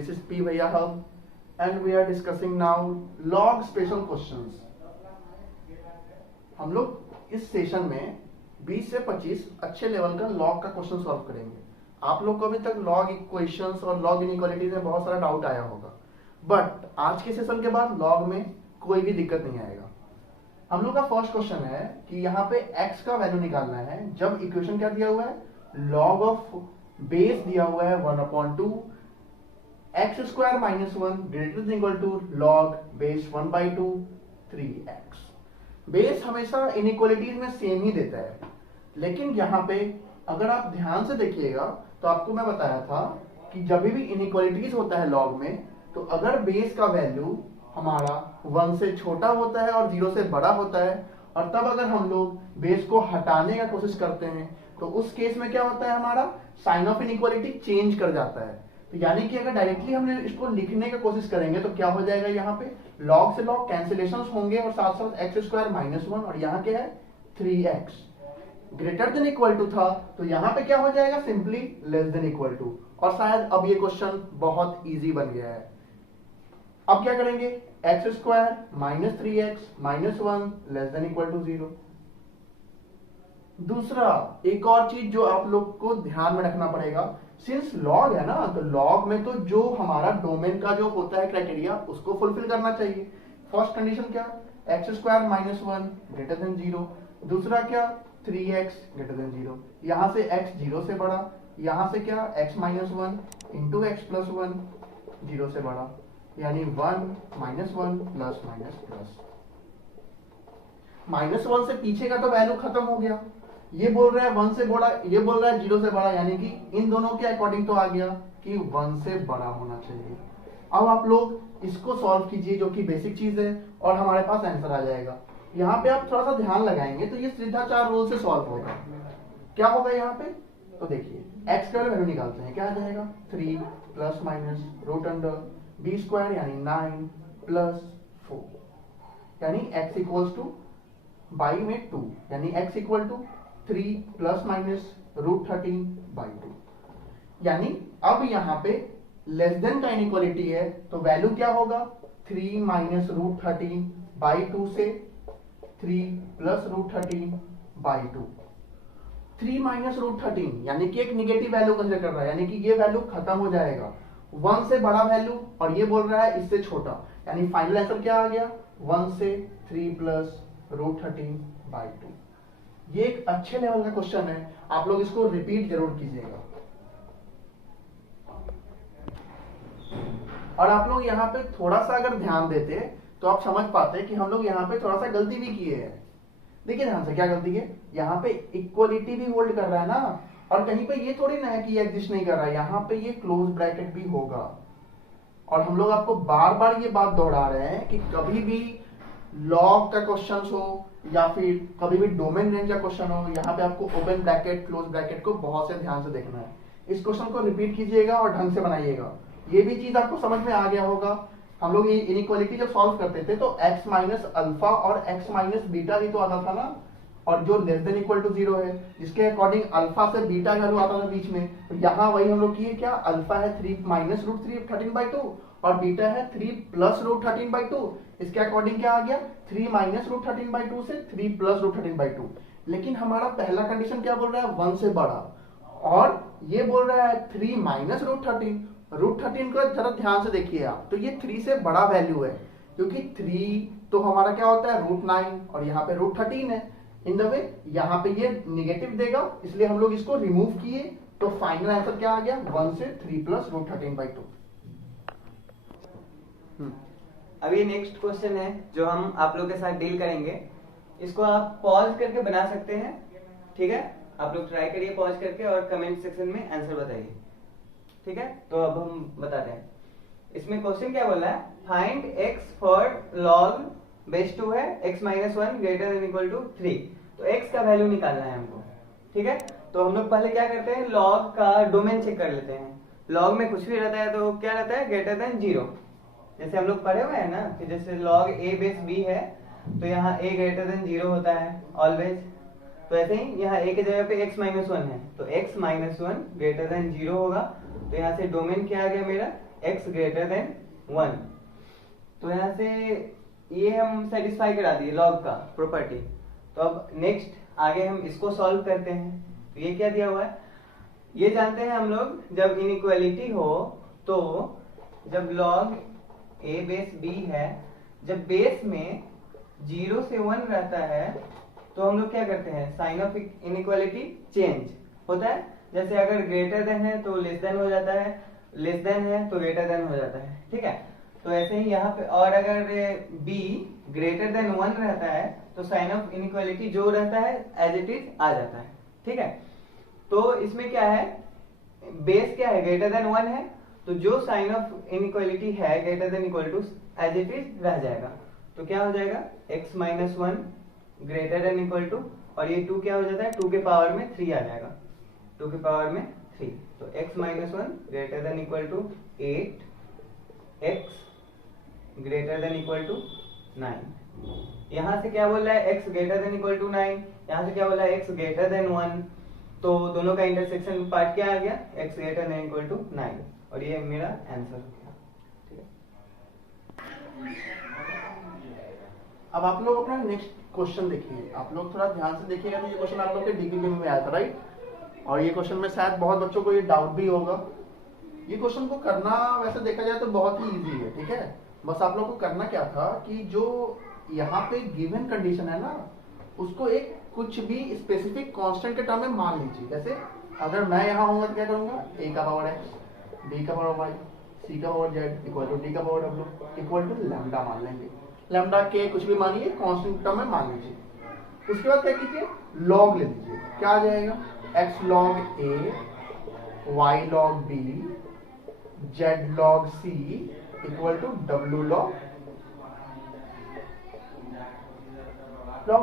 This is P Bhaiya Hub and we are discussing now log special questions. हम लोग इस session में 20 से 25 अच्छे लेवल का लॉग का क्वेश्चन सॉल्व करेंगे. आप लोग को अभी तक लॉग इक्वेशंस और लॉग इनइक्वालिटीज में बहुत सारा डाउट आया होगा, बट आज के सेशन के बाद लॉग में कोई भी दिक्कत नहीं आएगा. हम लोग का फर्स्ट क्वेश्चन है कि यहाँ पे x का वैल्यू निकालना है जब इक्वेशन क्या दिया हुआ है, log ऑफ बेस दिया हुआ है 1/2 x square minus 1 greater than equal to log base 1/2 3x. Base हमेशा इनइक्वालिटीज में सेम ही देता है, लेकिन यहाँ पे अगर आप ध्यान से देखिएगा तो आपको मैं बताया था कि जब भी इनइक्वालिटीज होता है लॉग में, तो अगर बेस का वैल्यू हमारा 1 से छोटा होता है और 0 से बड़ा होता है, और तब अगर हम लोग बेस को हटाने का कोशिश करते हैं तो उस केस में क्या होता है, हमारा साइन ऑफ इनइक्वालिटी चेंज कर जाता है. तो यानी कि अगर डायरेक्टली हमने इसको लिखने की कोशिश करेंगे तो क्या हो जाएगा, यहाँ पे लॉग से लॉग कैंसिलेशन होंगे और साथ साथ एक्स स्क्वायर माइनस 1 और यहाँ क्या है 3x greater than equal to था, तो यहाँ पे क्या हो जाएगा simply less than equal to. और शायद अब ये क्वेश्चन बहुत इजी बन गया है. अब क्या करेंगे, x square minus 3x minus 1 less than equal to 0. दूसरा एक और चीज जो आप लोग को ध्यान में रखना पड़ेगा, सिंस लॉग है ना, तो लॉग में तो जो हमारा डोमेन का जो होता है क्राइटेरिया उसको फुलफिल करना चाहिए. फर्स्ट कंडीशन क्या, x square minus 1 greater then 0. दूसरा क्या 3x ग्रेटर देन 0. यहां से x 0 से बड़ा, यहां से क्या x minus 1 into x plus 1 0 से बड़ा, यानी 1 minus 1 plus minus plus. Minus 1 से पीछे का तो वैल्यू खत्म हो गया, ये बोल रहा है 1 से बड़ा, ये बोल रहा है 0 से बड़ा, यानी कि इन दोनों के अकॉर्डिंग तो आ गया कि 1 से बड़ा होना चाहिए. अब आप लोग इसको सॉल्व कीजिए जो कि बेसिक चीज है और हमारे पास आंसर आ जाएगा. यहाँ पे आप थोड़ा सा ध्यान लगाएंगे तो ये सीधा 4 रूल से सॉल्व होगा. क्या होगा यहाँ पे, तो देखिए x का वैल्यू निकालते हैं, क्या आ जाएगा 3 plus minus root under b square यानी 9 प्लस 4, यानी x इक्वल्स टू बाई में 2, यानी x equal to 3 plus minus root 13 by 2. यानी अब यहाँ पे लेस देन का इनइक्वालिटी है तो वैल्यू क्या होगा 3 माइनस रूट 13 बाई 2 से 3 plus root 13 by 2. 3 minus root 13 यानी कि एक निगेटिव वैल्यू कंसीडर कर रहा है, यानी कि ये वैल्यू खत्म हो जाएगा. 1 से बड़ा वैल्यू और ये बोल रहा है इससे छोटा, यानी फाइनल आंसर क्या आ गया 1 से 3 प्लस रूट 13 बाई 2. ये एक अच्छे लेवल का क्वेश्चन है, आप लोग इसको रिपीट जरूर कीजिएगा. और आप लोग यहाँ पे थोड़ा सा अगर ध्यान देते तो आप समझ पाते कि हम लोग यहाँ पे थोड़ा सा गलती भी किए हैं. देखिए ध्यान से क्या गलती है, यहाँ पे इक्वलिटी भी होल्ड कर रहा है ना, और कहीं पे ये थोड़ी ना है कि ये एग्जिस्ट नहीं कर रहा है, यहाँ पे ये क्लोज ब्रैकेट भी होगा. और हम लोग आपको बार बार ये बात दोहरा रहे हैं कि कभी भी लॉग का क्वेश्चन हो या फिर कभी भी डोमेन रेंज का क्वेश्चन हो, यहाँ पे आपको ओपन ब्रैकेट क्लोज ब्रैकेट को बहुत से ध्यान से देखना है. इस क्वेश्चन को रिपीट कीजिएगा और ढंग से बनाइएगा. ये भी चीज आपको समझ में आ गया होगा. हम लोग ये इनइक्वालिटी जब सॉल्व करते थे तो x माइनस अल्फा और x माइनस बीटा भी तो आता था ना, और जो लेस देन इक्वल टू 0 है जिसके अकॉर्डिंग अल्फा से बीटा वैल्यू आता था बीच में, तो यहाँ वही हम लोग किए, क्या अल्फा है 3 माइनस रूट 13 बाई 2 और बीटा है 3 प्लस रूट 13 बाई 2. इसके अकॉर्डिंग क्या आ गया 3 माइनस रूट 13 बाई 2 से 3 प्लस रूट 13 बाई 2. लेकिन हमारा पहला कंडीशन क्या बोल रहा है 1 से बड़ा, और ये बोल रहा है 3 माइनस रूट 13. रूट 13 को जरा ध्यान से देखिए आप, तो ये 3 से बड़ा वैल्यू है, क्योंकि 3 तो हमारा क्या होता है रूट 9 और यहाँ पे रूट 13 है. इन द वे यहाँ पे ये निगेटिव देगा, इसलिए हम लोग इसको रिमूव किए, तो फाइनल आंसर क्या आ गया 1 से 3 प्लस रूट 13 बाई 2. अभी नेक्स्ट क्वेश्चन है जो हम आप लोग के साथ डील करेंगे. इसको आप पॉज करके बना सकते हैं, ठीक है. आप लोग ट्राई करिए पॉज करके और कमेंट सेक्शन में आंसर बताइए, ठीक है. तो अब हम बताते हैं. इसमें क्वेश्चन क्या बोला है, find x for log base 2 है x minus 1 greater than equal to 3. तो x का वैल्यू निकालना है हमको, ठीक है. तो हम लोग पहले क्या करते हैं, लॉग का डोमेन चेक कर लेते हैं. लॉग में कुछ भी रहता है तो क्या रहता है ग्रेटर देन 0. जैसे हम लोग पढ़े हुए हैं ना कि जैसे log a बेस b है तो यहाँ a ग्रेटर देन 0 होता है ऑलवेज. तो ऐसे ही यहाँ a की जगह पे x माइनस 1 है तो x माइनस 1 ग्रेटर देन 0 होगा. तो यहाँ से डोमेन क्या आ गया मेरा x ग्रेटर देन 1। तो यहाँ से ये हम सेटिस्फाई करा दिए लॉग का प्रॉपर्टी। तो अब नेक्स्ट आगे हम इसको सॉल्व करते हैं। तो ये क्या दिया हुआ है, ये जानते हैं हम लोग, जब इनइक्वालिटी हो तो जब लॉग a बेस b है, जब बेस में 0 से 1 रहता है तो हम लोग क्या करते हैं, साइन ऑफ इनइक्वालिटी चेंज होता है। जैसे अगर ग्रेटर देन है तो लेस देन हो जाता है, लेस देन है तो ग्रेटर देन हो जाता है, ठीक है। तो ऐसे ही यहाँ पे, और अगर b ग्रेटर देन 1 रहता है तो साइन ऑफ इनइक्वालिटी जो रहता है एज इट इज आ जाता है, ठीक है। तो इसमें क्या है, बेस क्या है, ग्रेटर देन 1 है, तो जो साइन ऑफ इनइक्वालिटी है greater than equal to as it is रह जाएगा। तो क्या हो जाएगा, x minus 1 greater than equal to, और ये 2 क्या हो जाता है, 2 के पावर में 3 आ जाएगा, 2 के पावर में 3। तो x minus 1 greater than equal to 8, x greater than equal to 9। यहाँ से क्या बोल रहा है, x greater than equal to 9, यहाँ से क्या बोल रहा है, x ग्रेटर देन 1। तो दोनों का इंटरसेक्शन पार्ट क्या आ गया, x greater than equal to 9, और ये मेरा आंसर हो गया, ठीक है। अब आप लोग अपना नेक्स्ट क्वेश्चन देखिए, आप लोग थोड़ा ध्यान से देखिएगा। तो ये क्वेश्चन आप लोग के डीपीपी में आया था, राइट। और ये क्वेश्चन में शायद बहुत बच्चों को ये डाउट भी होगा। ये क्वेश्चन को करना वैसे देखा जाए तो बहुत ही इजी है, ठीक है। बस आप लोग को करना क्या था कि जो यहाँ पे गिवन कंडीशन है ना, उसको एक कुछ भी स्पेसिफिक कांस्टेंट के टर्म में मान लीजिए। जैसे अगर मैं यहाँ होऊंगा तो क्या करूंगा, a का पावर x, b का पावर y, c का power z equal to d का power w equal to lambda मान लेंगे। लैम्डा के कुछ भी मानिए, कांस्टेंट टर्म में मान लीजिए। उसके बाद क्या कीजिए, लॉग ले लीजिए। क्या आ जाएगा, x log a, y log b, z log c equal to w log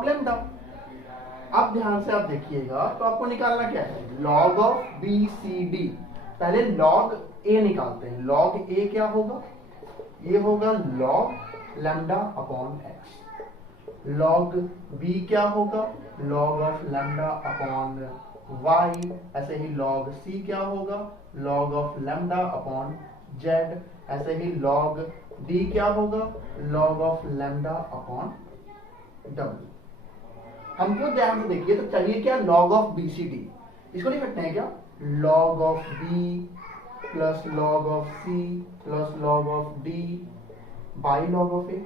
lambda. अब ध्यान से आप देखिएगा, तो आपको निकालना क्या है, log of b c d. पहले log a निकालते हैं। log a क्या होगा, ये होगा log lambda upon x। log b क्या होगा, log of lambda upon y। ऐसे ही log c क्या होगा, log of lambda upon z। ऐसे ही log d क्या होगा, log of lambda upon w। हमको ध्यान से देखिए, तो चलिए क्या, log of b c d, इसको लिख सकते हैं क्या, log of b plus log of c plus log of d by log of a।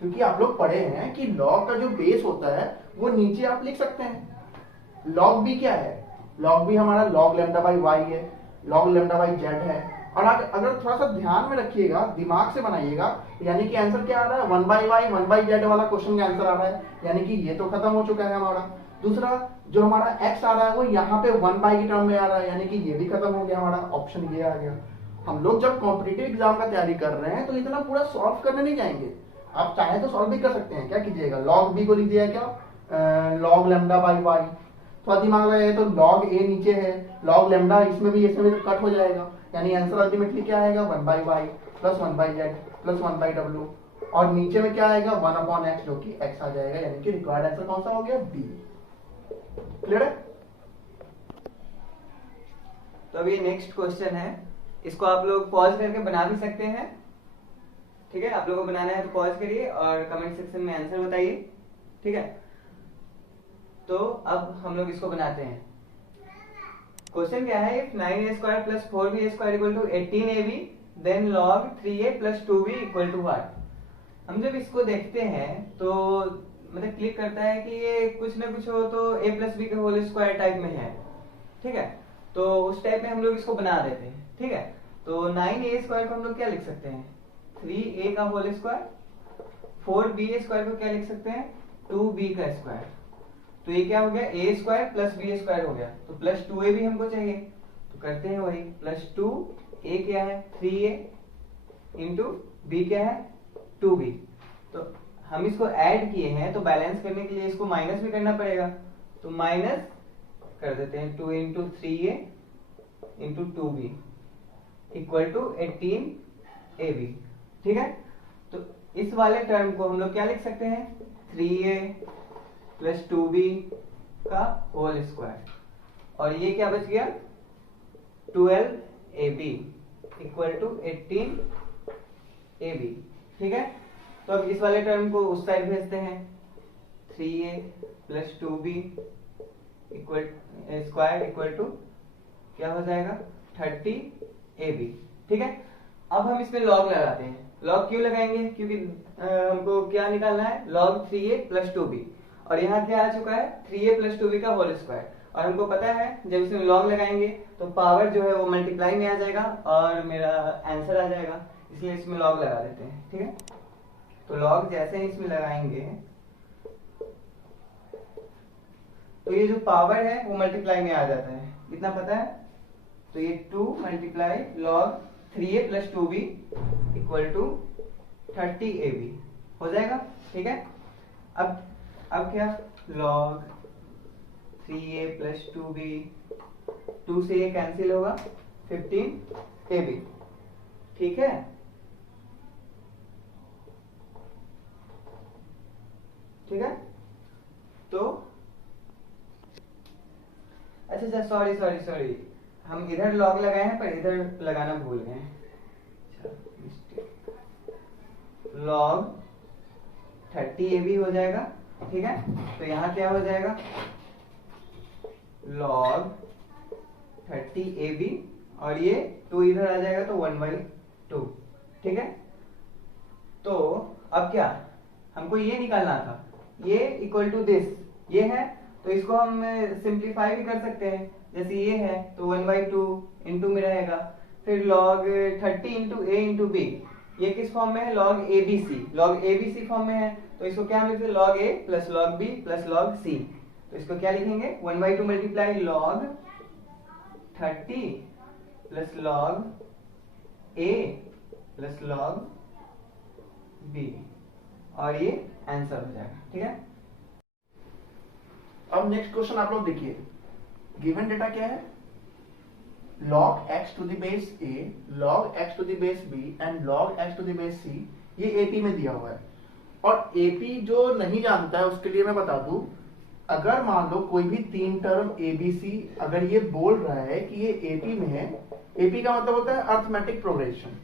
क्योंकि आप लोग पढ़े हैं कि log का जो बेस होता है वो नीचे आप लिख सकते हैं। log b क्या है, log b हमारा log लैम्डा बाई y है, log लैम्डा बाई z है। और अगर थोड़ा सा ध्यान में रखिएगा, दिमाग से बनाइएगा, यानी कि आंसर क्या आ रहा है, 1 बाई वाई 1 बाई जेड वाला क्वेश्चन का आंसर आ रहा है। यानी कि ये तो खत्म हो चुका है हमारा। दूसरा जो हमारा x आ रहा है वो यहाँ पे 1 बाई की टर्म में आ रहा है, यानी कि ये भी खत्म हो गया हमारा, ऑप्शन ये आ गया। हम लोग जब कॉम्पिटिटिव एग्जाम का तैयारी कर रहे हैं तो इतना पूरा सॉल्व करने नहीं जाएंगे। आप चाहे तो सॉल्व भी कर सकते हैं। क्या कीजिएगा, log b को लिख दिया क्या, log लैम्डा बाई वाई। थोड़ा दिमाग लगाइए तो log a नीचे है, log लैम्डा इसमें भी कट हो जाएगा, यानी आंसर अल्टीमेटली क्या आएगा, 1 by y plus 1 by z plus 1 by डब्ल्यू। और नीचे में क्या आएगा, 1 अपॉन एक्स, जो कि x आ जाएगा। यानी कि रिक्वायर्ड आंसर कौन सा हो गया, बी। क्लियर है। तो अभी नेक्स्ट क्वेश्चन है, इसको आप लोग पॉज करके बना भी सकते हैं, ठीक है। आप लोगों को बनाना है तो पॉज करिए और कमेंट सेक्शन में आंसर बताइए, ठीक है। तो अब हम लोग इसको बनाते हैं। क्वेश्चन क्या है, if 9a square plus 4b square equal to 18ab then log 3a plus 2b equal to what. हम जब इसको देखते हैं तो मतलब क्लिक करता है कि ये कुछ ना कुछ हो तो a प्लस b के होल स्क्वायर टाइप में है, ठीक है। तो उस टाइप में हम लोग इसको बना देते हैं, ठीक है। तो 9a स्क्वायर को हम लोग क्या लिख सकते हैं, 3a का होल स्क्वायर। 4b स्क्वायर को क्या लिख सकते हैं, 2b का स्क्वायर। तो ये क्या हो गया, a square plus b square हो गया। तो प्लस 2a भी हमको चाहिए, तो करते हैं वही, प्लस 2, a क्या है 3a इंटू b क्या है 2b। तो हम इसको ऐड किए हैं तो बैलेंस करने के लिए इसको माइनस भी करना पड़ेगा, तो माइनस कर देते हैं 2 into 3a into 2b equal to 18ab, ठीक है। तो इस वाले टर्म को हम लोग क्या लिख सकते हैं, 3a प्लस 2b का होल स्क्वायर। और ये क्या बच गया, 12ab इक्वल टू 18 AB, ठीक है। तो अब इस वाले टर्म को उस साइड भेजते हैं, 3A plus 2B equal square equal to क्या हो जाएगा 30AB, ठीक है। अब हम इसमें लॉग लगाते हैं। लॉग क्यों लगाएंगे, क्योंकि हमको क्या निकालना है, log 3A प्लस 2B, और यहाँ क्या आ चुका है 3A प्लस 2B का होल स्क्वायर, और हमको पता है जब इसमें लॉग लगाएंगे तो पावर जो है वो मल्टीप्लाई में आ जाएगा और मेरा आंसर आ जाएगा, इसलिए इसमें लॉग लगा देते हैं, ठीक है। तो लॉग जैसे ही इसमें लगाएंगे तो ये जो पावर है वो मल्टीप्लाई में आ जाता है, इतना पता है। तो ये 2 multiply log 3A plus 2B equal to 30AB हो जाएगा, ठीक है। अब क्या log 3A प्लस 2B, 2 से ये कैंसिल होगा 15AB, ठीक है। ठीक है, तो अच्छा सॉरी हम इधर लॉग लगाए हैं पर इधर लगाना भूल गए हैं। लॉग 30AB हो जाएगा, ठीक है। तो यहाँ क्या हो जाएगा log 30AB, और ये 2 इधर आ जाएगा तो 1/2, ठीक है। तो अब क्या हमको ये निकालना था, ये इक्वल टू दिस, ये है तो इसको हम सिंप्लीफाई भी कर सकते हैं। जैसे ये है तो 1/2 इंटू में रहेगा, फिर log 30 into A into B, ये किस फॉर्म में है log ABC फॉर्म में है, तो इसको क्या हम लिखते हैं log A plus log B plus log C। तो इसको क्या लिखेंगे 1/2 multiply log 30 plus log A plus log B, और ये आंसर हो जाएगा, ठीक है। अब नेक्स्ट क्वेश्चन आप लोग देखिए, गिवन डेटा क्या है, log x to the base a, log x to the base b and log x to the base c, ये AP में दिया हुआ है। और AP जो नहीं जानता है उसके लिए मैं बता दूं, अगर मान लो कोई भी 3 टर्म ABC अगर ये बोल रहा है कि ये AP में है, AP का मतलब होता है अर्थमेटिक प्रोग्रेशन।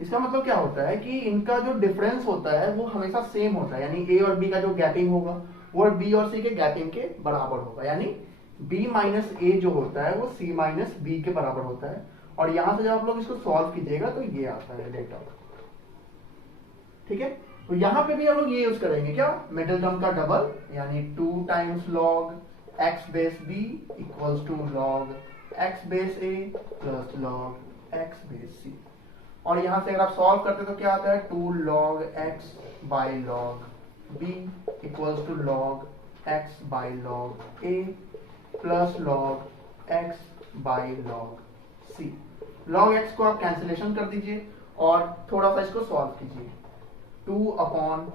इसका मतलब क्या होता है कि इनका जो डिफरेंस होता है वो हमेशा सेम होता है, यानी A और B का जो गैपिंग होगा वो B और C के गैपिंग के बराबर होगा, यानी B माइनस A जो होता है वो C माइनस B के बराबर होता है। और यहां से जब आप लोग इसको सॉल्व कीजिएगा तो ये आता है डेटा, ठीक है। तो यहां पे भी हम लोग ये यूज करेंगे क्या, मिडिल टर्म का डबल, यानी 2 times log x base b equals to log x base a plus log x base c। और यहां से अगर आप सॉल्व करते तो क्या आता है 2 log x by log b equals to log x by log a plus log x by log c। log x को आप कैंसिलेशन कर दीजिए और थोड़ा सा इसको सॉल्व कीजिए। 2 upon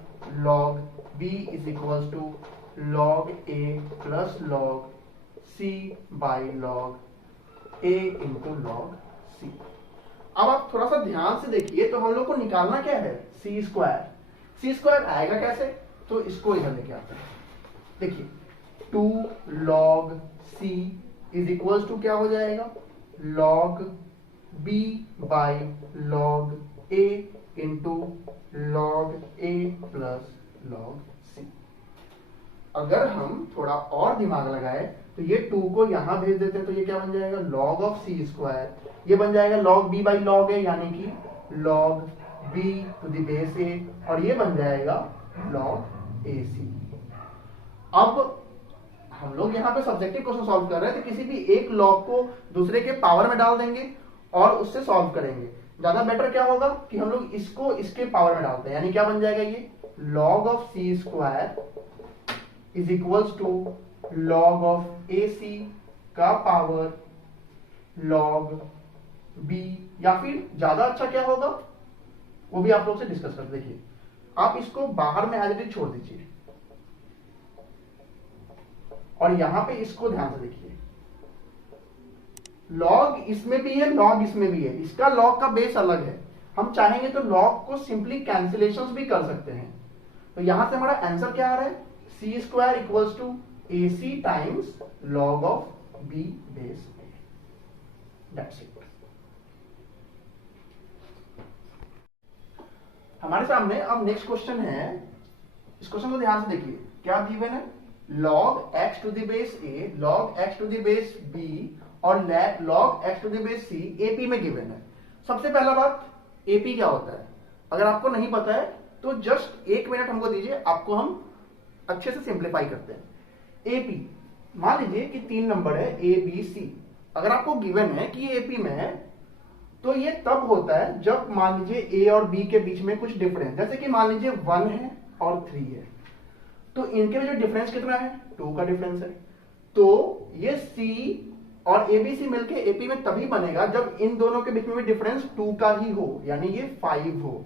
log b is equals to log a plus log c by log a into log c। अब आप थोड़ा सा ध्यान से देखिए, तो हम लोग को निकालना क्या है c स्क्वायर आएगा कैसे, तो इसको इधर लेके आते हैं। देखिए 2 log c is equals to क्या हो जाएगा log b by log a into log a plus log c। अगर हम थोड़ा और दिमाग लगाए तो ये 2 को यहां भेज देते हैं तो ये क्या बन जाएगा log ऑफ c स्क्वायर, ये बन जाएगा log b by log a, यानी कि log b to the base a, और ये बन जाएगा log ac। अब हम लोग यहाँ पे सब्जेक्टिव क्वेश्चन सॉल्व कर रहे हैं तो किसी भी एक लॉग को दूसरे के पावर में डाल देंगे और उससे सॉल्व करेंगे। ज्यादा बेटर क्या होगा कि हम लोग इसको इसके पावर में डालते हैं, यानी क्या बन जाएगा ये log of c square is equals to log of ac का पावर log b, या फिर ज्यादा अच्छा क्या होगा वो भी आप लोग से डिस्कस कर। देखिए आप इसको बाहर में एज इट इज छोड़ दीजिए और यहां पे इसको ध्यान से देखिए, log इसमें भी है log इसमें भी है, इसका log का बेस अलग है। हम चाहेंगे तो log को सिंपली कैंसिलेशंस भी कर सकते हैं। तो यहां से हमारा आंसर क्या आ रहा है c square equals to ac times log of b base a। That's it. हमारे सामने अब नेक्स्ट क्वेश्चन है, इस क्वेश्चन को ध्यान से देखिए। क्या गिवन है? log x to the base a, log x to the base b और log x to the base c AP में गिवन है। सबसे पहला बात, AP क्या होता है? अगर आपको नहीं पता है तो जस्ट 1 मिनट हमको दीजिए, आपको हम अच्छे से सिंप्लीफाई करते हैं। AP मान लीजिए कि 3 नंबर है A B C। अगर आपको गिवन है कि ये AP में है तो ये तब होता है जब मान लीजिए A और B के बीच में कुछ डिफरेंस, जैसे कि मान लीजिए 1 है और 3 है, तो इनके बीच में डिफरेंस कितना है? 2 का डिफरेंस है। तो ये C और ABC मिलके AP में तभी बनेगा जब इन दोनों के बीच में भी डिफरेंस 2 का ही हो, यानी ये 5 हो।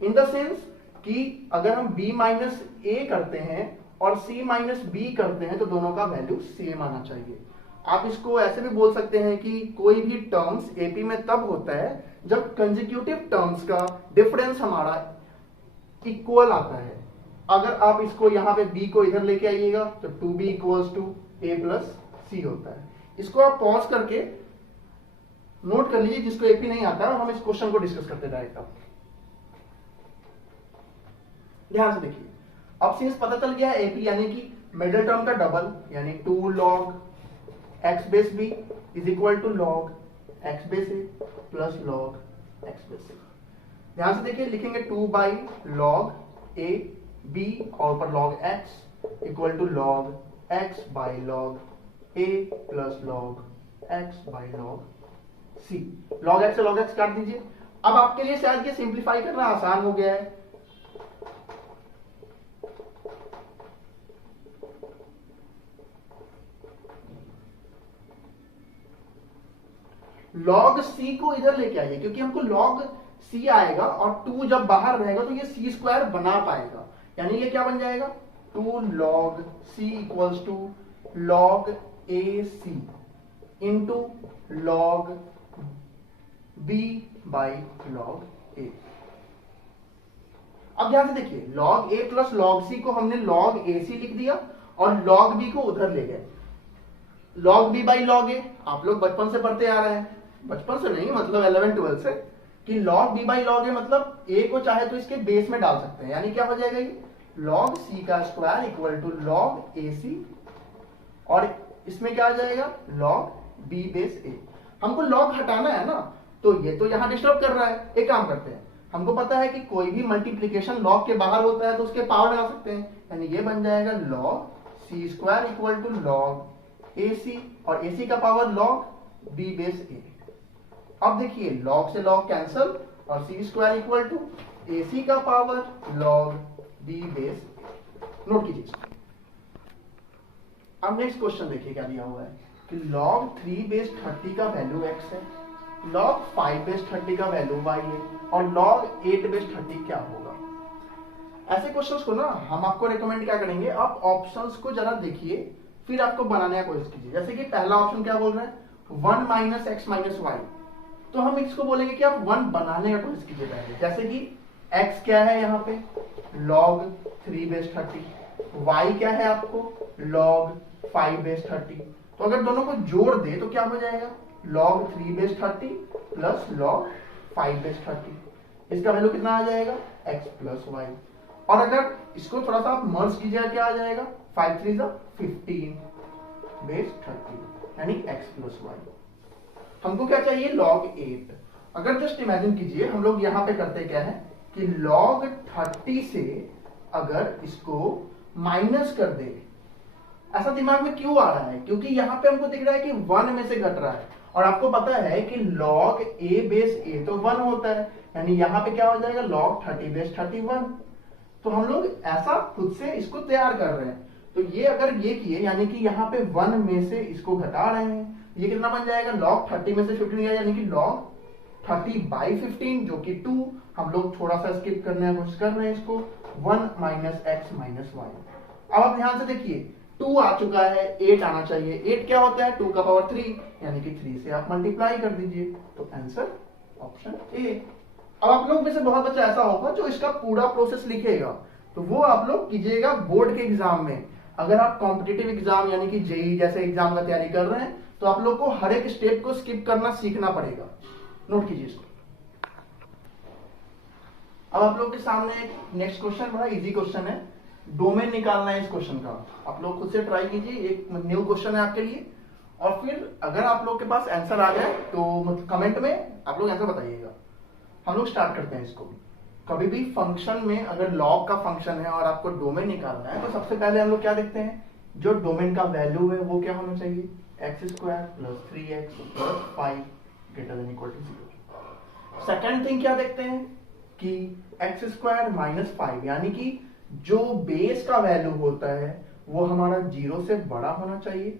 इन द सेंस कि अगर हम B माइनस A करते हैं और C माइनस B करते हैं तो दोनों का वैल्यू सेम आना चाहिए। आप इसको ऐसे भी बोल सकते हैं कि कोई भी टर्म्स AP में तब होता है जब कंसेक्यूटिव टर्म्स का डिफरेंस हमारा इक्वल आता है। अगर आप इसको यहां पे B को इधर लेके आइएगा तो 2B equals to A plus C होता है। इसको आप पॉज करके नोट कर लीजिए जिसको AP नहीं आता है, हम इस क्वेश्चन को डिस्कस करते डायरेक्ट। आप ध्यान से देखिए, अब सिंस पता चल गया है AP यानी कि मिडिल टर्म का डबल, यानी 2 log x base b is equal to log x base a plus log x base c। ध्यान से देखिए, लिखेंगे 2 बाई log a b और ऊपर log x equal to log x by log a plus log x by log c। log x से log x काट दीजिए। अब आपके लिए शायद ये सिंप्लीफाई करना आसान हो गया है। log c को इधर लेके आइए, क्योंकि हमको log c आएगा और 2 जब बाहर रहेगा तो ये c स्क्वायर बना पाएगा, यानी ये क्या बन जाएगा? 2 log c equals to log ac into log b by log a। अब ध्यान से देखिए, log a plus log c को हमने log ac लिख दिया और log b को उधर ले गए। log b by log a आप लोग बचपन से पढ़ते आ रहे हैं, बचपन से नहीं मतलब 11-12 से, कि log b by log a मतलब a को चाहे तो इसके बेस में डाल सकते हैं, यानी क्या हो जाएगा ये? log c का square equal to log ac और इसमें क्या आ जाएगा? log b base a। हमको log हटाना है ना, तो ये तो यहां डिस्टर्ब कर रहा है। एक काम करते हैं, हमको पता है कि कोई भी मल्टीप्लीकेशन log के बाहर होता है तो उसके पावर लगा सकते हैं, यानी ये बन जाएगा log c square equal to log ac और ac का power log b base a। अब देखिए, log से log कैंसल और c square equal to ac का power log b base a। Note कीजिए। अब नेक्स्ट क्वेश्चन देखिए क्या दिया हुआ है कि log 3 बेस 30 का वैल्यू x है, log 5 बेस 30 का वैल्यू y है और log 8 बेस 30 क्या होगा। ऐसे क्वेश्चंस को ना हम आपको रेकमेंड क्या करेंगे, आप ऑप्शंस को जरा देखिए फिर आपको बनाने का कोशिश कीजिए। जैसे कि पहला ऑप्शन क्या बोल रहे हैं? 1 माइनस एक्स माइनस वाई, तो हम इसको बोलेंगे कि आप 1 बनाने का कोशिश कीजिए पहले। जैसे कि x क्या है यहाँ पे? log 3 base 30। y क्या है आपको? log 5 base 30। तो अगर दोनों को जोड़ दे तो क्या हो जाएगा? log 3 base 30 plus log 5 base 30। इसका वैल्यू कितना आ जाएगा? x plus y. और अगर इसको थोड़ा सा आप मर्ज कीजिएगा, क्या आ जाएगा? 5 3 15 बेस 30 यानी x प्लस वाई। हमको क्या चाहिए? log 8। अगर जस्ट इमेजिन कीजिए, हम लोग यहां पे करते क्या है कि log 30 से अगर इसको माइनस कर दे, ऐसा दिमाग में क्यों आ रहा है? क्योंकि यहां पे हमको दिख रहा है कि 1 में से घट रहा है और आपको पता है कि log a बेस a तो 1 होता है, यानी यहां पे क्या हो जाएगा? log 30 base 31। तो हम लोग ऐसा खुद से इसको तैयार कर रहे हैं। तो ये अगर ये किए, यानी कि यहाँ पे 1 में से इसको घटा रहे हैं, ये कितना बन जाएगा? log 30 में से 15 गया, यानी कि log 30 बाई 15 जो कि 2। हम लोग थोड़ा सा स्किप करने की कोशिश कर रहे हैं इसको, 1 माइनस एक्स माइनस वाई। अब आप ध्यान से देखिए, 2 आ चुका है, 8 आना चाहिए। 8 क्या होता है? 2 का पावर 3, यानी कि 3 से आप मल्टीप्लाई कर दीजिए, तो आंसर ऑप्शन ए। अब आप लोग में से बहुत बच्चा ऐसा होगा जो इसका पूरा प्रोसेस लिखेगा, तो वो आप लोग कीजिएगा बोर्ड के एग्जाम में। अगर आप कॉम्पिटिटिव एग्जाम यानी कि जेई जैसे एग्जाम का तैयारी कर रहे हैं तो आप लोग को हर एक स्टेप को स्किप करना सीखना पड़ेगा। नोट कीजिए इसको। अब आप लोग के सामने एक नेक्स्ट क्वेश्चन, बड़ा इजी क्वेश्चन है, डोमेन निकालना है इस क्वेश्चन का। आप लोग खुद से ट्राई कीजिए, एक न्यू क्वेश्चन है आपके लिए, और फिर अगर आप लोग के पास आंसर आ जाए तो कमेंट में आप लोग आंसर बताइएगा। हम लोग स्टार्ट करते हैं इसको। कभी भी फंक्शन में अगर लॉग का फंक्शन है और आपको डोमेन निकालना है तो सबसे पहले हम लोग क्या देखते हैं, जो डोमेन का वैल्यू है वो क्या होना चाहिए, x² + 3x + 5 ≥ 0। सेकेंड थिंग क्या देखते हैं कि x² - 5 यानी कि जो बेस का वैल्यू होता है वो हमारा 0 से बड़ा होना चाहिए।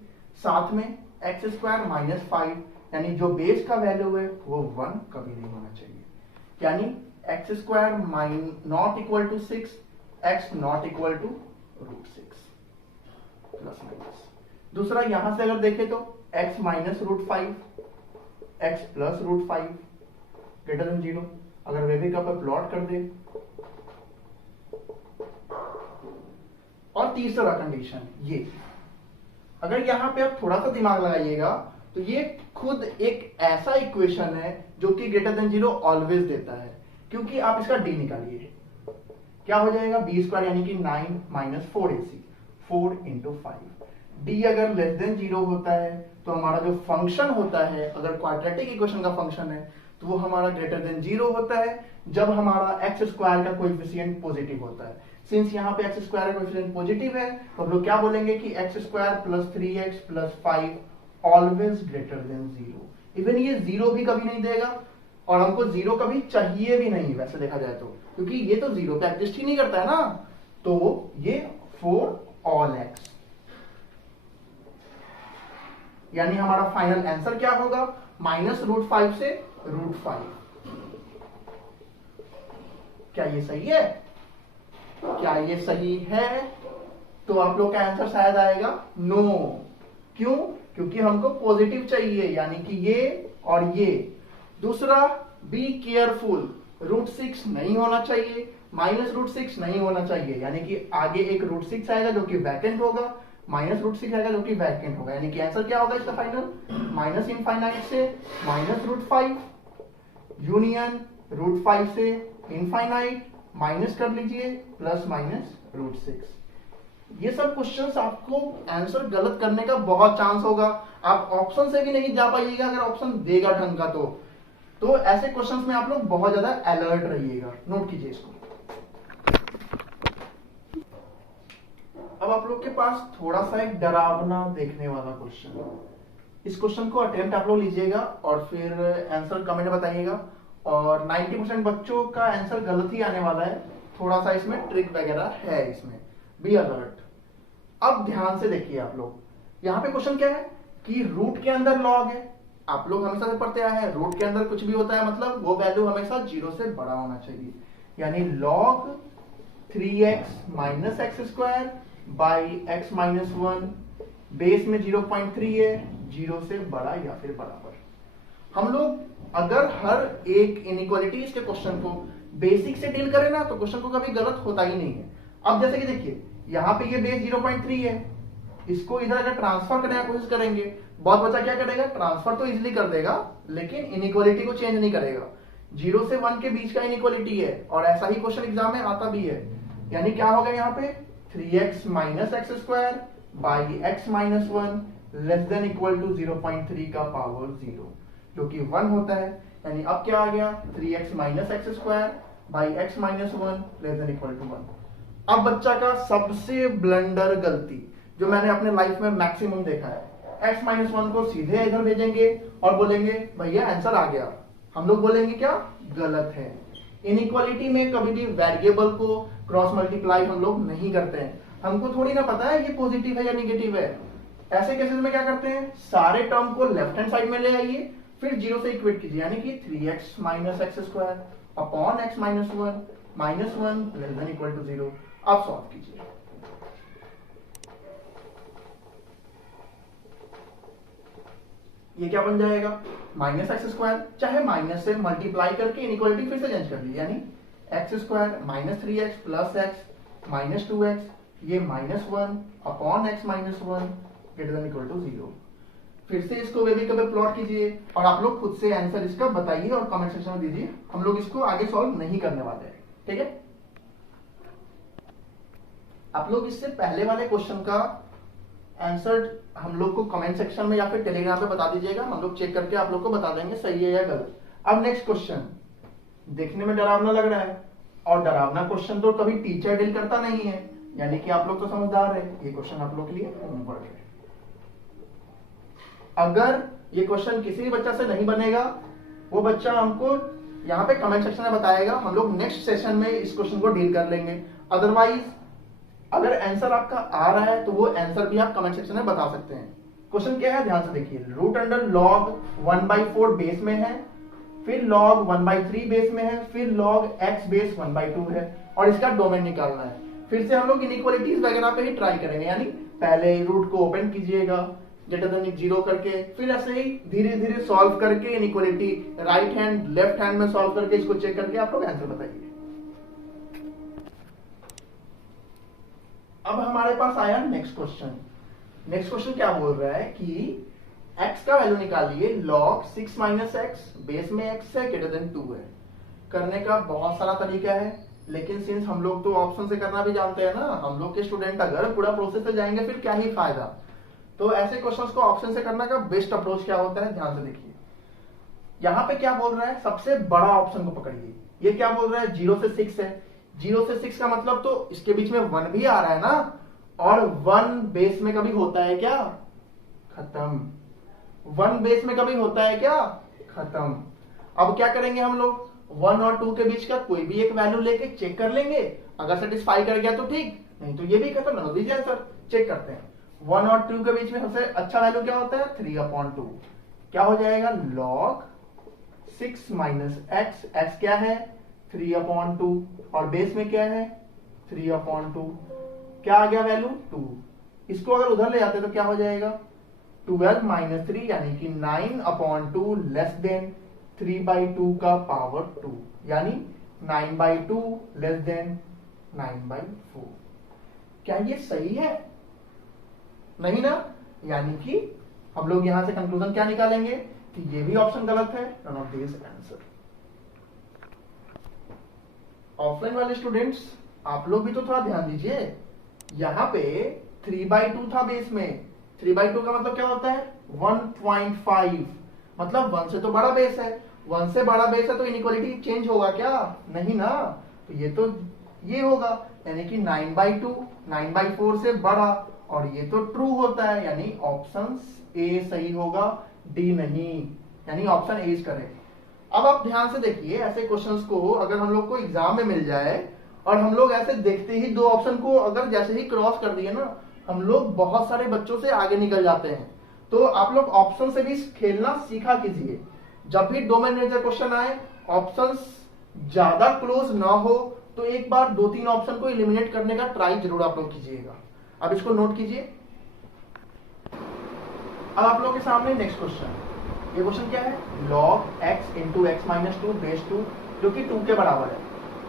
साथ में x² - 5 यानी जो बेस का वैल्यू है वो 1 कभी नहीं होना चाहिए। यानी x² not equal to 6, x not equal to √6 plus minus. दूसरा यहां से अगर देखें तो x - √5 x + √5 > 0। अगर वेबी का पर प्लॉट कर दे। और तीसरा कंडीशन ये, अगर यहां पे आप थोड़ा सा दिमाग लगाइएगा तो ये खुद एक ऐसा इक्वेशन है जो कि > 0 ऑलवेज देता है, क्योंकि आप इसका डी निकालिए, क्या हो जाएगा b² यानी कि 9 - 4ac 4 × 5। डी अगर <0 होता है तो हमारा जो फंक्शन होता है, अगर क्वाड्रेटिक इक्वेशन का फंक्शन है तो वो हमारा > 0 होता है जब हमारा x² का कोएफिशिएंट पॉजिटिव होता है। सिंस यहाँ पे x² का कोएफिशिएंट पॉजिटिव है तो हम लोग क्या बोलेंगे कि x² + 3x + 5 ऑलवेज > 0। इवन ये 0 भी कभी नहीं देगा, और हमको 0 कभी चाहिए भी नहीं वैसे देखा जाए तो, क्योंकि ये तो 0 पे एग्जिस्ट ही नहीं करता है ना। तो ये फॉर ऑल x, यानी हमारा फाइनल आंसर क्या होगा, -√5 से √5। क्या ये सही है? क्या ये सही है? तो आप लोग का आंसर शायद आएगा नो। क्यों? क्योंकि हमको पॉजिटिव चाहिए, यानी कि ये और ये। दूसरा, बी केयरफुल, √6 नहीं होना चाहिए, -√6 नहीं होना चाहिए, यानी कि आगे एक √6 आएगा जो कि वैकेंट होगा, -√6 आएगा जो कि वैकेंट होगा, यानी कि आंसर क्या होगा इसका फाइनल, -∞ से -√5 यूनियन √5 से इनफाइनाइट, माइनस कर लीजिए ±√6। ये सब क्वेश्चंस आपको आंसर गलत करने का बहुत चांस होगा। आप ऑप्शन से भी नहीं जा पाइएगा, अगर ऑप्शन देगा ढंग का तो ऐसे क्वेश्चंस में आप लोग बहुत ज्यादा अलर्ट रहिएगा। नोट कीजिए इसको। अब आप लोग के पास थोड़ा सा एक डरावना देखने वाला क्वेश्चन, इस क्वेश्चन को अटेम्प्ट आप लोग लीजिएगा और फिर आंसर कमेंट बताइएगा। और 90% बच्चों का आंसर गलत ही आने वाला है, थोड़ा सा इसमें ट्रिक वगैरह है, इसमें बी अलर्ट। अब ध्यान से देखिए आप लोग, यहाँ पे क्वेश्चन क्या है कि रूट के अंदर लॉग है। आप लोग हमेशा से पढ़ते आए हैं रूट के अंदर कुछ भी होता है मतलब वो वैल्यू हमेशा 0 से बड़ा होना चाहिए, यानी log 3x - x² by x - 1 base में 0.3 है, 0 से बड़ा या फिर बराबर। हम लोग अगर हर एक इनइक्वालिटीज के क्वेश्चन को बेसिक से डील करें ना तो क्वेश्चन को कभी गलत होता ही नहीं है। अब जैसे कि देखिए यहाँ पे ये बेस 0.3 है, इसको इधर अगर ट्रांसफर करने की कोशिश करेंगे, बहुत बच्चा क्या करेगा, ट्रांसफर तो इजीली कर देगा लेकिन इनइक्वालिटी को चेंज नहीं करेगा। 0 से 1 के बीच का इनइक्वालिटी है और ऐसा ही क्वेश्चन एग्जाम में आता भी है, यानी क्या होगा यहाँ पे 3x - x² बाई x - 1 < 0.3 का पावर 0 जो कि 1 होता है। यानी अब क्या आ गया 3x - x² बाई x - 1 < 1। अब बच्चा का सबसे ब्लंडर गलती जो मैंने अपने लाइफ में मैक्सिमम देखा है, x - 1 को सीधे इधर भेजेंगे और बोलेंगे भैया आंसर आ गया। हम लोग बोलेंगे क्या, गलत है। इनइक्वालिटी में कभी भी वेरिएबल को क्रॉस मल्टीप्लाई हम लोग नहीं करते हैं, हमको थोड़ी ना पता है ये पॉजिटिव है या निगेटिव है। ऐसे केसेस में क्या करते हैं, सारे टर्म को लेफ्ट हैंड साइड में ले आइए, फिर 0 से इक्वेट कीजिए, यानी कि 3x - x² अपॉन x - 1 -1 < 0। अब सॉल्व कीजिए। ये क्या बन जाएगा -x², चाहे माइनस से मल्टीप्लाई करके इनइक्वालिटी फिर से चेंज कर लीजिए, यानी x² - 3x plus x - 2x, ये -1 अपॉन x - 1 < 0। फिर से इसको वेबिका पे प्लॉट कीजिए और आप लोग खुद से आंसर इसका बताइए और कमेंट सेक्शन में दीजिए। हम लोग इसको आगे सॉल्व नहीं करने वाले हैं, ठीक है। आप लोग इससे पहले वाले क्वेश्चन का आंसर हम लोग को कमेंट सेक्शन में या फिर टेलीग्राम पे बता दीजिएगा, हम लोग चेक करके आप लोग को बता देंगे सही है या गलत। अब नेक्स्ट क्वेश्चन देखने में डरावना लग रहा है, और डरावना क्वेश्चन तो कभी टीचर डील करता नहीं है, यानी कि आप लोग तो समझदार है। ये क्वेश्चन आप लोग के लिए होमवर्क है। अगर ये क्वेश्चन किसी भी बच्चा से नहीं बनेगा, वो बच्चा हमको यहाँ पे कमेंट सेक्शन में बताएगा, हम लोग नेक्स्ट सेशन में इस क्वेश्चन को डील कर लेंगे। अदरवाइज अगर आंसर आपका आ रहा है तो वो आंसर भी आप कमेंट सेक्शन में बता सकते हैं। क्वेश्चन क्या है, ध्यान से देखिए। रूट अंडर लॉग 1/4 बेस में है, फिर लॉग 1/3 बेस में है, फिर लॉग x बेस 1/2 है, और इसका डोमेन निकालना है। फिर से हम लोग इनइक्वालिटीज वगैरह पे ही ट्राई करेंगे, यानी पहले रूट को ओपन कीजिएगा ग्रेटर देन 0 करके, फिर ऐसे ही धीरे धीरे सॉल्व करके inequality right hand left hand में सॉल्व करके इसको चेक करके आप लोग आंसर बताइए। अब हमारे पास आया नेक्स्ट क्वेश्चन। नेक्स्ट क्वेश्चन क्या बोल रहा है कि x का वैल्यू निकालिए log 6 - x बेस में x है ग्रेटर देन 2 है। करने का बहुत सारा तरीका है, लेकिन सिंस हम लोग तो ऑप्शन से करना भी जानते हैं ना, हम लोग के स्टूडेंट अगर पूरा प्रोसेस से जाएंगे फिर क्या ही फायदा। तो ऐसे क्वेश्चंस को ऑप्शन से करने का बेस्ट अप्रोच क्या होता है, ध्यान से देखिए। यहाँ पे क्या बोल रहा है, सबसे बड़ा ऑप्शन को पकड़िए। ये क्या बोल रहा है, 0 से 6 है। 0 से 6 का मतलब तो इसके बीच में 1 भी आ रहा है ना, और 1 बेस में कभी होता है क्या, खत्म। 1 बेस में कभी होता है क्या, खत्म। अब क्या करेंगे हम लोग, 1 और 2 के बीच का कोई भी एक वैल्यू लेके चेक कर लेंगे, अगर सेटिस्फाई कर गया तो ठीक, नहीं तो ये भी खत्म। ना दीजिए आंसर, चेक करते हैं। 1 और 2 के बीच में सबसे अच्छा वैल्यू क्या होता है, 3/2। क्या हो जाएगा, log 6 - x, x क्या है 3/2, और बेस में क्या है 3/2। क्या आ गया वैल्यू 2। इसको अगर उधर ले जाते तो क्या हो जाएगा, 12 - 3 यानी कि 9/2 लेस देन 3/2 का पावर 2, यानी 9/2 लेस देन 9/4। क्या ये सही है, नहीं ना, यानी कि हम लोग यहां से कंक्लूजन क्या निकालेंगे कि ये भी ऑप्शन गलत है, none of this answer. Offline वाले स्टूडेंट्स आप लोग भी तो थोड़ा ध्यान दीजिए, यहां पे 3/2 था बेस में। 3/2 का मतलब क्या होता है 1.5, मतलब 1 से तो बड़ा बेस है। 1 से बड़ा बेस है तो इनइक्वालिटी चेंज होगा क्या, नहीं ना, तो ये होगा, यानी कि 9/2 9/4 से बड़ा, और ये तो ट्रू होता है, यानी ऑप्शन ए सही होगा, डी नहीं, यानी ऑप्शन ए करें। अब आप ध्यान से देखिए, ऐसे क्वेश्चंस को अगर हम लोग को एग्जाम में मिल जाए और हम लोग ऐसे देखते ही 2 ऑप्शन को अगर जैसे ही क्रॉस कर दिए ना, हम लोग बहुत सारे बच्चों से आगे निकल जाते हैं। तो आप लोग ऑप्शन से भी खेलना सीखा कीजिए। जब भी डोमेन रिलेटेड क्वेश्चन आए, ऑप्शंस ज्यादा क्लोज ना हो तो एक बार 2-3 ऑप्शन को एलिमिनेट करने का ट्राई जरूर आप लोग कीजिएगा। अब इसको नोट कीजिए। अब आप लोग के सामने नेक्स्ट क्वेश्चन, ये क्वेश्चन क्या है, log x × x - 2 बेस 2 जो कि 2 के बराबर है।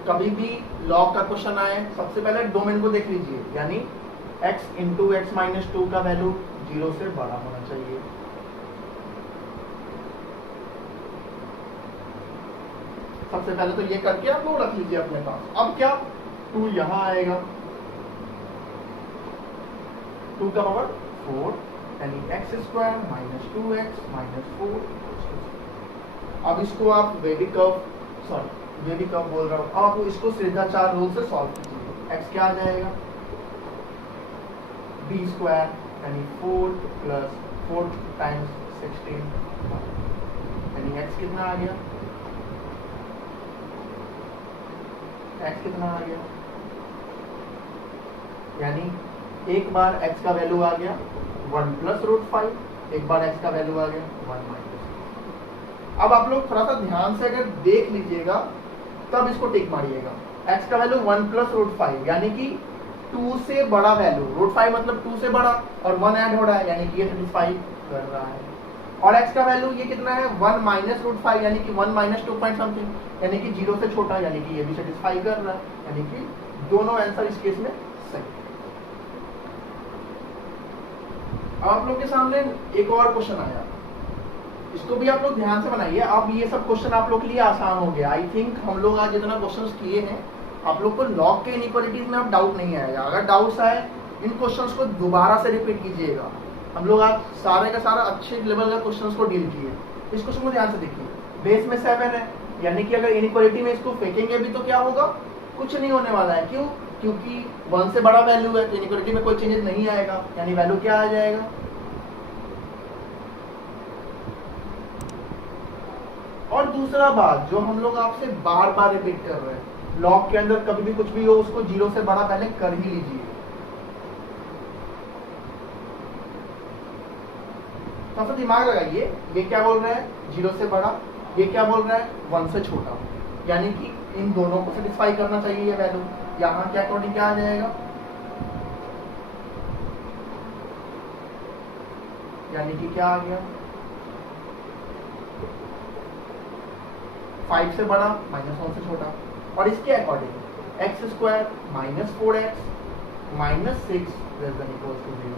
कभी भी log का क्वेश्चन आए, सबसे पहले डोमेन को देख लीजिए, यानी x × x - 2 का वैल्यू 0 से बड़ा होना चाहिए। सबसे पहले तो ये करके आप लोग रख लीजिए अपने पास। अब क्या, 2 यहां आएगा, 2 का पावर 4, यानी x² - 2x - 4। अब इसको आप वेदिक कर्व बोल रहा हूं, आप इसको सिद्धाचार रूल से सॉल्व कीजिए। x क्या आ जाएगा, b² यानी 4 + 4 × 16, यानी x कितना आ गया, x कितना आ गया, यानी एक बार x का वैल्यू आ गया 1 + √5, एक बार x का वैल्यू आ गया 1 - अब आप लोग थोड़ा सा ध्यान से अगर देख लीजिएगा तब इसको टिक मारिएगा। x का वैल्यू 1 + √5 यानी कि 2 से बड़ा वैल्यू, √5 मतलब 2 से बड़ा, और 1 ऐड हो रहा है यानी कि ये सेटिस्फाई कर रहा है। और x का वैल्यू ये कितना है 1 - √5 यानी कि 1 - 2 पॉइंट समथिंग, यानी कि 0 से छोटा, यानी कि ये भी सेटिस्फाई कर रहा है, यानी कि दोनों आंसर इस केस में सही। अब आप लोग के सामने एक और क्वेश्चन आया, इसको भी आप लोग ध्यान से बनाइए। अब ये सब क्वेश्चन आप लोग के लिए आसान हो गया। आई थिंक हम लोग आज जितना क्वेश्चंस किए हैं आप लोग को लॉग के इनइक्वालिटीज में अब डाउट नहीं आएगा। अगर डाउट्स आए इन क्वेश्चंस को दोबारा से रिपीट कीजिएगा। हम लोग आज सारे का सारा अच्छे लेवल का क्वेश्चंस को डील किए। इस क्वेश्चन को ध्यान से देखिए, बेस में 7 है, यानी कि अगर इनइक्वालिटी में इसको फेंकेंगे भी तो क्या होगा, कुछ नहीं होने वाला है। क्यों? क्योंकि 1 से बड़ा वैल्यू है तो इनइक्वालिटी में कोई चेंजेस नहीं आएगा, यानी वैल्यू क्या आ जाएगा। और दूसरा बात जो हम लोग आपसे बार बार रिपीट कर रहे हैं, लॉग के अंदर कभी भी कुछ भी हो उसको 0 से बड़ा पहले कर ही लीजिए। तो दिमाग लगाइए, ये क्या बोल रहा है 0 से बड़ा, ये क्या बोल रहा है 1 से छोटा, यानी कि इन दोनों को सेटिस्फाई करना चाहिए ये वैल्यू। यहाँ क्या अकॉर्डिंग क्या आ जाएगा, यानी कि क्या आ गया 5 से बड़ा -1 से छोटा। और इसके अकॉर्डिंग x² -4x -6 >0।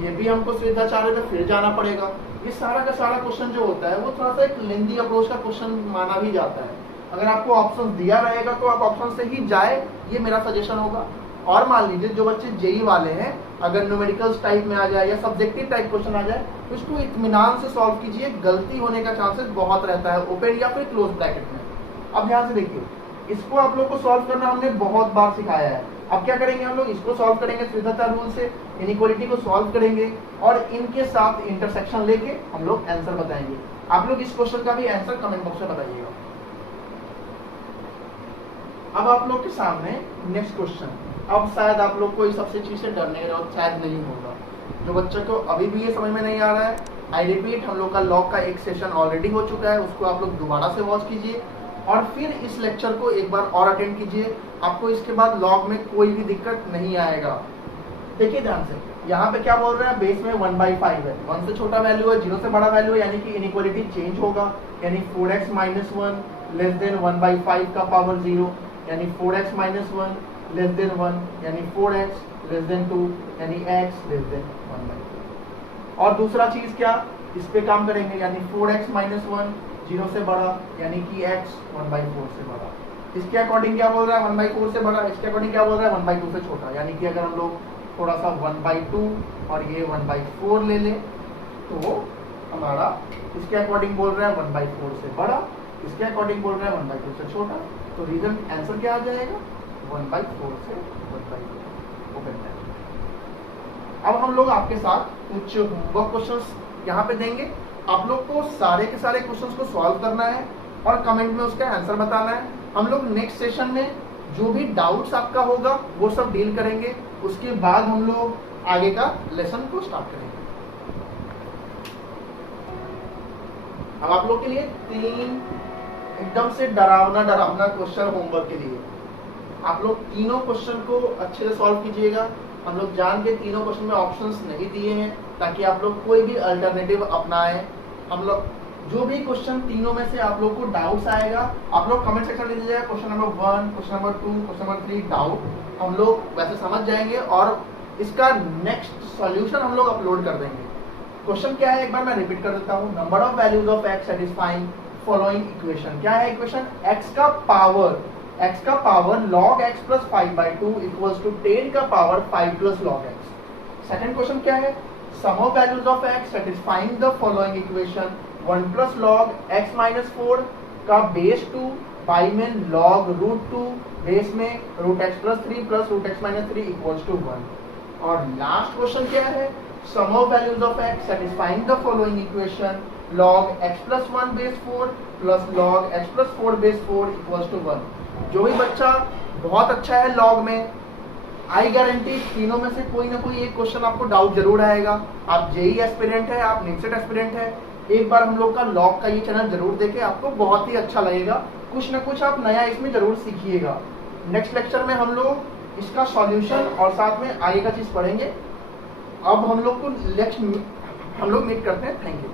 ये भी हमको सुविधाचार्य पे फिर जाना पड़ेगा। ये सारा का सारा क्वेश्चन जो होता है वो थोड़ा सा एक लेंदी अप्रोच का क्वेश्चन माना भी जाता है। अगर आपको ऑप्शन दिया रहेगा तो आप ऑप्शन से ही जाए, ये मेरा सजेशन होगा। और मान लीजिए जो बच्चे जेई वाले हैं, अगर न्यूमेरिकल्स टाइप में आ जाए या सब्जेक्टिव टाइप क्वेश्चन आ जाए तो इसको इत्मीनान से सॉल्व कीजिए, गलती होने का चांसेस बहुत रहता है ओपन या फिर क्लोज ब्रैकेट में। अब ध्यान से देखिए, इसको आप लोग को सॉल्व करना हमने बहुत बार सिखाया है। अब क्या करेंगे हम लोग, इसको सॉल्व करेंगे सुविधाचार्य रूल से, इनइक्वालिटी को सॉल्व करेंगे और इनके साथ इंटरसेक्शन लेके हम लोग आंसर बताएंगे। आप लोग इस क्वेश्चन का भी आंसर कमेंट बॉक्स में बताइएगा। अब आप लोग के सामने नेक्स्ट क्वेश्चन। अब शायद आप लोग को इस सबसे चीज से डरने का शायद नहीं होगा। जो बच्चों को अभी भी ये समझ में नहीं आ रहा है, आई रिपीट, हम लोग का लॉग का एक सेशन ऑलरेडी हो चुका है, उसको आप लोग दोबारा से वॉच कीजिए और फिर इस लेक्चर को एक बार और अटेंड कीजिए। आपको इसके बाद लॉग में कोई भी दिक्कत नहीं आएगा। देखिए ध्यान से, यहाँ पे क्या बोल रहा है, बेस में 1/5 है, 1 से छोटा वैल्यू है, 0 से बड़ा वैल्यू है, यानी कि इनइक्वालिटी चेंज होगा, यानी 4x - 1 < 1/5 का पावर 0, यानी 4x - 1 < 1, यानी 4x < 2, यानी x < 1/2। और दूसरा चीज क्या, इस पे काम करेंगे, यानी 4x - 1 0 से बड़ा, यानी कि x 1/4 से बड़ा। इसके अकॉर्डिंग क्या बोल रहा है 1/4 से बड़ा, इसके अकॉर्डिंग क्या बोल रहा है 1/2 से छोटा। यानी कि अगर हम लोग थोड़ा सा 1/2 और ये 1/4 ले ले तो हमारा इसके अकॉर्डिंग बोल रहा है 1/4 से बड़ा, इसके अकॉर्डिंग बोल रहा है 1/2 से छोटा। तो रीजन आंसर क्या आ जाएगा 1/4 से 1/2। ओपन है। अब हम लोग आपके साथ कुछ होमवर्क क्वेश्चंस यहाँ पे देंगे। आप लोग को सारे के सारे क्वेश्चंस को सॉल्व करना है और कमेंट में उसका आंसर बताना है। हम लोग नेक्स्ट सेशन में जो भी डाउट्स आपका होगा वो सब डील करेंगे, उसके बाद हम लोग आगे का लेसन को स्टार्ट करेंगे। अब आप लोग के लिए 3 एकदम से डरावना क्वेश्चन होमवर्क के लिए। आप लोग तीनों क्वेश्चन को अच्छे से सॉल्व कीजिएगा। हम लोग जान के तीनों क्वेश्चन में ऑप्शंस नहीं दिए हैं ताकि आप लोग कोई भी अल्टरनेटिव अपनाएं। हम लोग जो भी क्वेश्चन तीनों में से आप लोग को डाउट्स आएगा, आप लोग कमेंट सेक्शन में दीजिएगा question number 1, question number 2, question number 3 doubt. हम लोग वैसे समझ जाएंगे और इसका नेक्स्ट सॉल्यूशन हम लोग अपलोड कर देंगे। क्वेश्चन क्या है एक बार मैं रिपीट कर देता हूँ। Number of values of x satisfying following equation. क्या है इक्वेशन, x का power log x plus 5/2 equals to 10 का power 5 plus log x। Second question क्या है, sum of values of x satisfying the following equation 1 plus log x minus 4 का base 2 by में log √2 base में √x plus 3 plus √x minus 3 equals to 1। और last question क्या है, sum of values of x satisfying the following equation log x plus 1 base 4 plus log x plus 4 base 4 equals to 1। जो भी बच्चा बहुत अच्छा है लॉग में, आई गारंटी तीनों में से कोई ना कोई एक क्वेश्चन आपको डाउट जरूर आएगा। आप जेई एस्पिरेंट है, आप निमसेट एस्पिरेंट है, एक बार हम लोग का लॉग का ये चैनल जरूर देखें, आपको बहुत ही अच्छा लगेगा। कुछ ना कुछ आप नया इसमें जरूर सीखिएगा। नेक्स्ट लेक्चर में हम लोग इसका सॉल्यूशन और साथ में आगे का चीज पढ़ेंगे। अब हम लोग मीट करते हैं। Thank you.